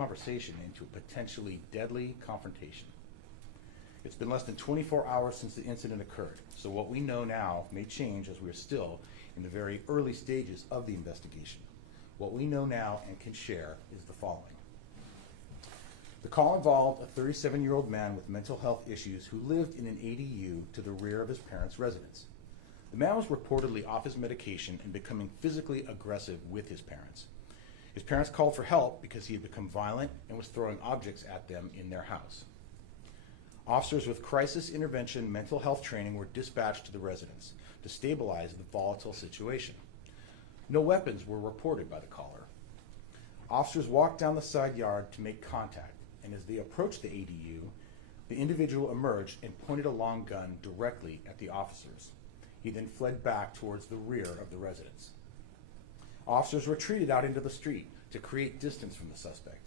conversation into a potentially deadly confrontation. It's been less than 24 hours since the incident occurred, so what we know now may change as we are still in the very early stages of the investigation. What we know now and can share is the following. The call involved a 37-year-old man with mental health issues who lived in an ADU to the rear of his parents' residence. The man was reportedly off his medication and becoming physically aggressive with his parents. His parents called for help because he had become violent and was throwing objects at them in their house. Officers with crisis intervention mental health training were dispatched to the residence to stabilize the volatile situation. No weapons were reported by the caller. Officers walked down the side yard to make contact, and as they approached the ADU, the individual emerged and pointed a long gun directly at the officers. He then fled back towards the rear of the residence. Officers retreated out into the street to create distance from the suspect,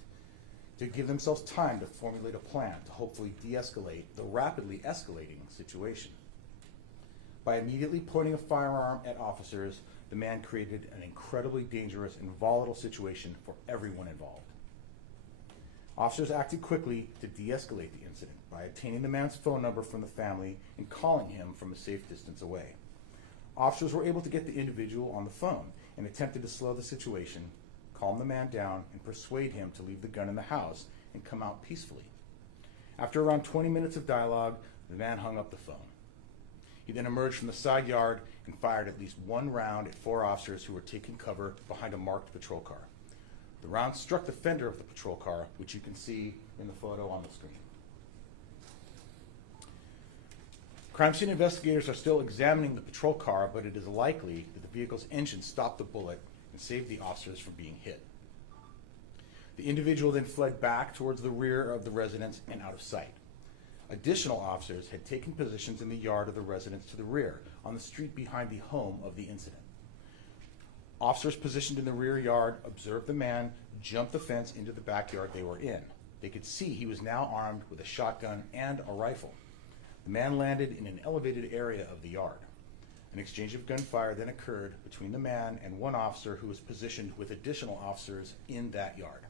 to give themselves time to formulate a plan to hopefully de-escalate the rapidly escalating situation. By immediately pointing a firearm at officers, the man created an incredibly dangerous and volatile situation for everyone involved. Officers acted quickly to de-escalate the incident by obtaining the man's phone number from the family and calling him from a safe distance away. Officers were able to get the individual on the phone and attempted to slow the situation, calm the man down, and persuade him to leave the gun in the house and come out peacefully. After around 20 minutes of dialogue, the man hung up the phone. He then emerged from the side yard and fired at least one round at 4 officers who were taking cover behind a marked patrol car. The round struck the fender of the patrol car, which you can see in the photo on the screen. Crime scene investigators are still examining the patrol car, but it is likely that the vehicle's engine stopped the bullet and saved the officers from being hit. The individual then fled back towards the rear of the residence and out of sight. Additional officers had taken positions in the yard of the residence to the rear, on the street behind the home of the incident. Officers positioned in the rear yard observed the man jump the fence into the backyard they were in. They could see he was now armed with a shotgun and a rifle. The man landed in an elevated area of the yard. An exchange of gunfire then occurred between the man and one officer who was positioned with additional officers in that yard.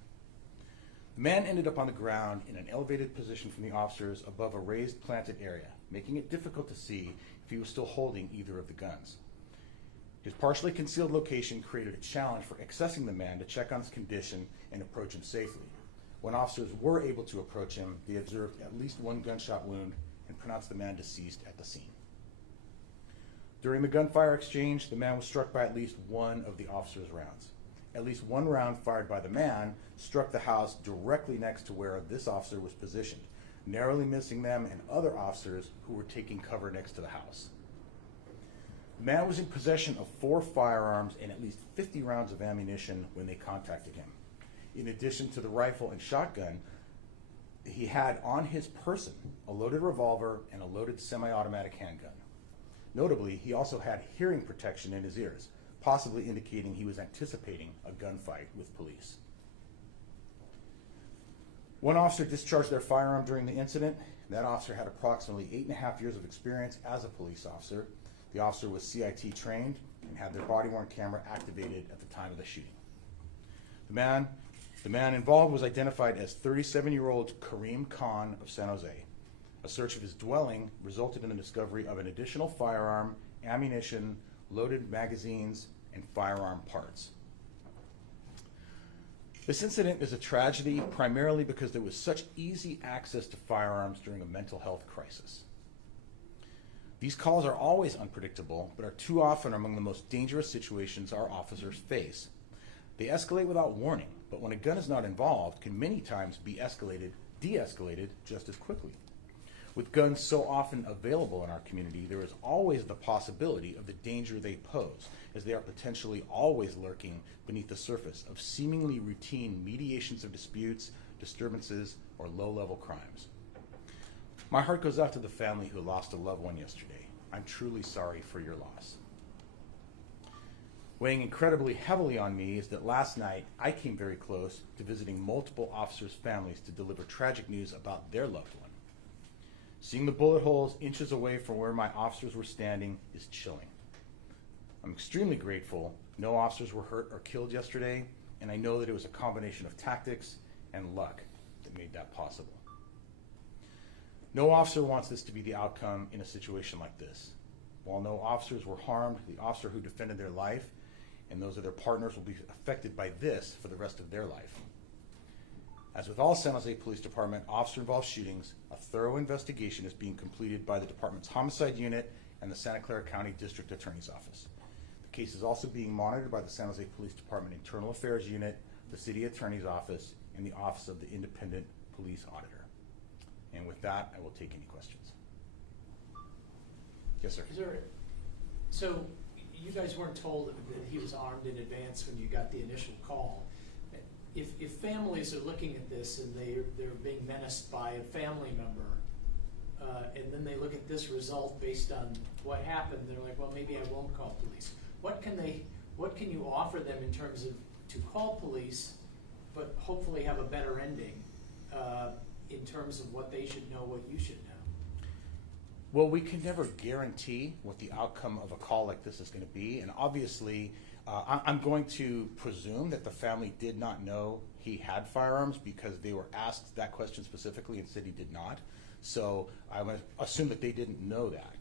The man ended up on the ground in an elevated position from the officers above a raised planted area, making it difficult to see if he was still holding either of the guns. His partially concealed location created a challenge for accessing the man to check on his condition and approach him safely. When officers were able to approach him, they observed at least one gunshot wound and pronounced the man deceased at the scene. During the gunfire exchange, the man was struck by at least one of the officer's rounds. At least one round fired by the man struck the house directly next to where this officer was positioned, narrowly missing them and other officers who were taking cover next to the house. The man was in possession of 4 firearms and at least 50 rounds of ammunition when they contacted him. In addition to the rifle and shotgun, he had on his person a loaded revolver and a loaded semi-automatic handgun. Notably, he also had hearing protection in his ears, possibly indicating he was anticipating a gunfight with police. One officer discharged their firearm during the incident. That officer had approximately 8.5 years of experience as a police officer. The officer was CIT trained and had their body-worn camera activated at the time of the shooting. The man involved was identified as 37-year-old Kareem Khan of San Jose. A search of his dwelling resulted in the discovery of an additional firearm, ammunition, loaded magazines, and firearm parts. This incident is a tragedy primarily because there was such easy access to firearms during a mental health crisis. These calls are always unpredictable, but are too often among the most dangerous situations our officers face. They escalate without warning, but when a gun is not involved, can many times be de-escalated just as quickly. With guns so often available in our community, there is always the possibility of the danger they pose, as they are potentially always lurking beneath the surface of seemingly routine mediations of disputes, disturbances, or low-level crimes. My heart goes out to the family who lost a loved one yesterday. I'm truly sorry for your loss. Weighing incredibly heavily on me is that last night I came very close to visiting multiple officers' families to deliver tragic news about their loved one. Seeing the bullet holes inches away from where my officers were standing is chilling. I'm extremely grateful no officers were hurt or killed yesterday, and I know that it was a combination of tactics and luck that made that possible. No officer wants this to be the outcome in a situation like this. While no officers were harmed, the officer who defended their life and those of their partners will be affected by this for the rest of their life. As with all San Jose Police Department officer-involved shootings, a thorough investigation is being completed by the department's homicide unit and the Santa Clara County District Attorney's Office. The case is also being monitored by the San Jose Police Department Internal Affairs Unit, the City Attorney's Office, and the Office of the Independent Police Auditor. And with that, I will take any questions. Yes, sir. So you guys weren't told that he was armed in advance when you got the initial call. If families are looking at this and they're being menaced by a family member, and then they look at this result based on what happened, they're like, well, maybe I won't call police. What can you offer them in terms of to call police, but hopefully have a better ending in terms of what they should know, what you should know? Well, we can never guarantee what the outcome of a call like this is going to be, and obviously I'm going to presume that the family did not know he had firearms because they were asked that question specifically and said he did not. So I would assume that they didn't know that.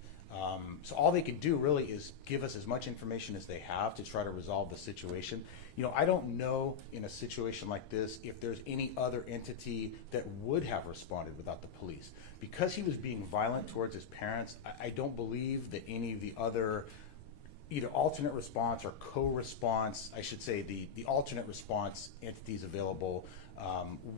So all they can do really is give us as much information as they have to try to resolve the situation. You know, I don't know in a situation like this if there's any other entity that would have responded without the police. Because he was being violent towards his parents, I don't believe that any of the other either alternate response or co-response, I should say the alternate response entities available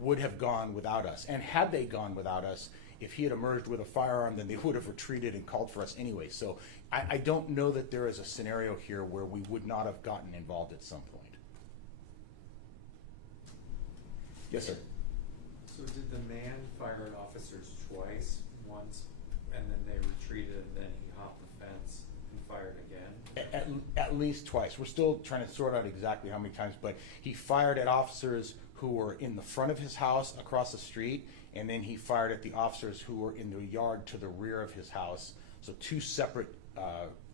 would have gone without us. And had they gone without us, if he had emerged with a firearm, then they would have retreated and called for us anyway. So I don't know that there is a scenario here where we would not have gotten involved at some point. Yes, sir. So did the man fire at officers twice, once, and then they retreated, and then he hopped the fence and fired again? At least twice. We're still trying to sort out exactly how many times, but he fired at officers who were in the front of his house across the street, and then he fired at the officers who were in the yard to the rear of his house. So two separate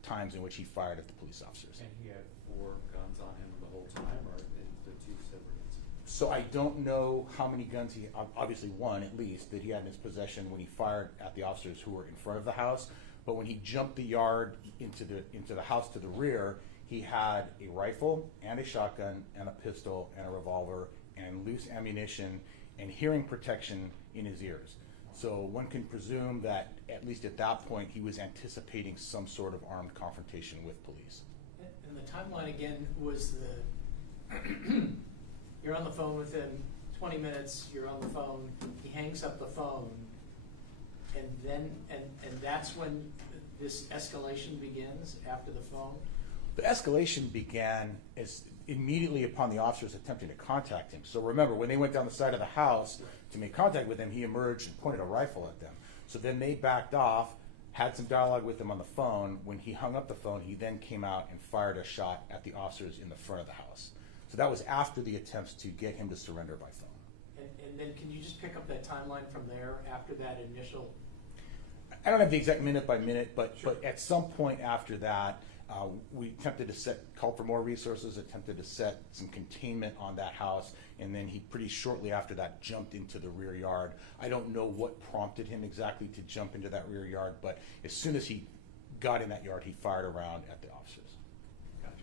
times in which he fired at the police officers. And he had 4 guns on him the whole time, or in the 2 separate incidents? So I don't know how many guns he, obviously one at least, that he had in his possession when he fired at the officers who were in front of the house. But when he jumped the yard into the house to the rear, he had a rifle and a shotgun and a pistol and a revolver and loose ammunition and hearing protection in his ears. So one can presume that at least at that point he was anticipating some sort of armed confrontation with police. And the timeline again was you're on the phone with him, 20 minutes, you're on the phone, he hangs up the phone, and then and that's when this escalation begins after the phone? The escalation began as immediately upon the officers attempting to contact him. So remember, when they went down the side of the house to make contact with him, he emerged and pointed a rifle at them. So then they backed off, had some dialogue with him on the phone. When he hung up the phone, he then came out and fired a shot at the officers in the front of the house. So that was after the attempts to get him to surrender by phone. And then can you just pick up that timeline from there after that initial? I don't have the exact minute by minute, but Sure. But at some point after that, we attempted to call for more resources, attempted to set some containment on that house, and then he pretty shortly after that jumped into the rear yard. I don't know what prompted him exactly to jump into that rear yard, but as soon as he got in that yard, he fired around at the officers. Gotcha.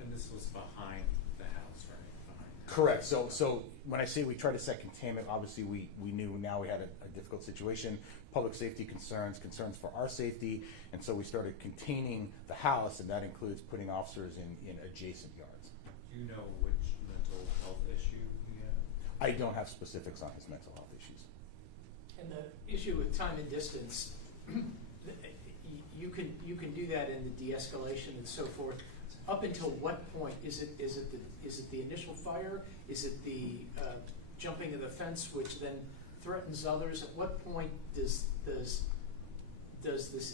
And this was behind the house, right? Behind. Correct. So when I say we tried to set containment, obviously we knew now we had a difficult situation, public safety concerns for our safety, and so we started containing the house, and that includes putting officers in adjacent yards. Do you know which mental health issue he had? I don't have specifics on his mental health issues. And the issue with time and distance, you can do that in the de-escalation and so forth. Up until what point? Is it the initial fire? Is it the jumping of the fence, which then threatens others? At what point does this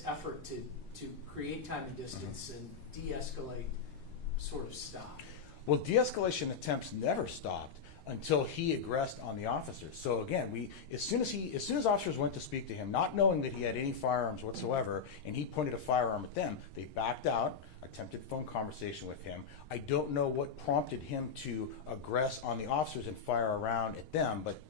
effort to create time and distance and de-escalate sort of stop? Well, de-escalation attempts never stopped until he aggressed on the officers. So again, as soon as officers went to speak to him, not knowing that he had any firearms whatsoever, and he pointed a firearm at them, they backed out. attempted phone conversation with him. I don't know what prompted him to aggress on the officers and fire around at them, but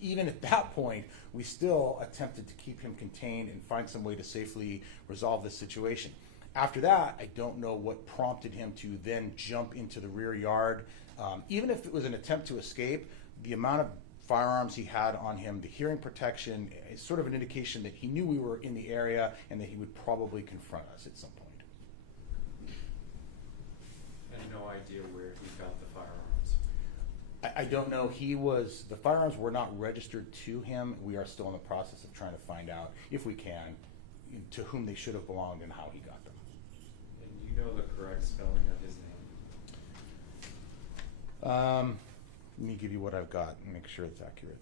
even at that point, we still attempted to keep him contained and find some way to safely resolve this situation. After that, I don't know what prompted him to then jump into the rear yard. Even if it was an attempt to escape, the amount of firearms he had on him, the hearing protection, is sort of an indication that he knew we were in the area and that he would probably confront us at some point. And no idea where he got the firearms. I don't know. The firearms were not registered to him. We are still in the process of trying to find out, if we can, to whom they should have belonged and how he got them. And you know the correct spelling of his name? Let me give you what I've got and make sure it's accurate.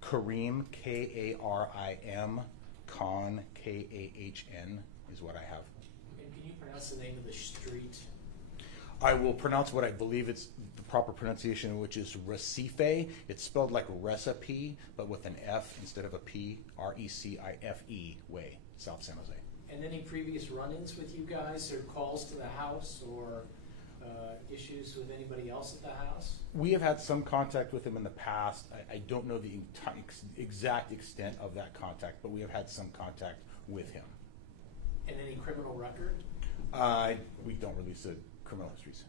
Karim, K-A-R-I-M, Khan, K-A-H-N is what I have. And can you pronounce the name of the street? I will pronounce what I believe it's the proper pronunciation, which is Recife. It's spelled like recipe, but with an F instead of a P, R-E-C-I-F-E way, South San Jose. And any previous run-ins with you guys, or calls to the house, or issues with anybody else at the house? We have had some contact with him in the past. I don't know the exact extent of that contact, but we have had some contact with him. And any criminal record? We don't release the criminal histories.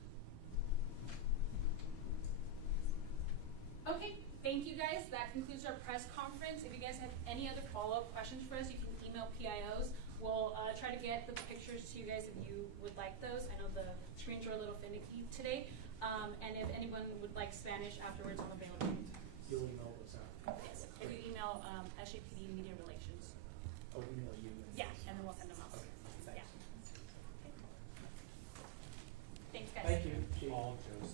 Okay, thank you guys. That concludes our press conference. If you guys have any other follow-up questions for us, you can email PIOs. We'll try to get the pictures to you guys if you would like those. I know the screens are a little finicky today. And if anyone would like Spanish afterwards, I'm available. You'll email those out? Yes, if you email SJPD Media Relations. Oh, email you? Yeah, and then we'll send them out. Okay, thanks. Yeah. Thanks, guys. Thank you. Chief. All Joseph.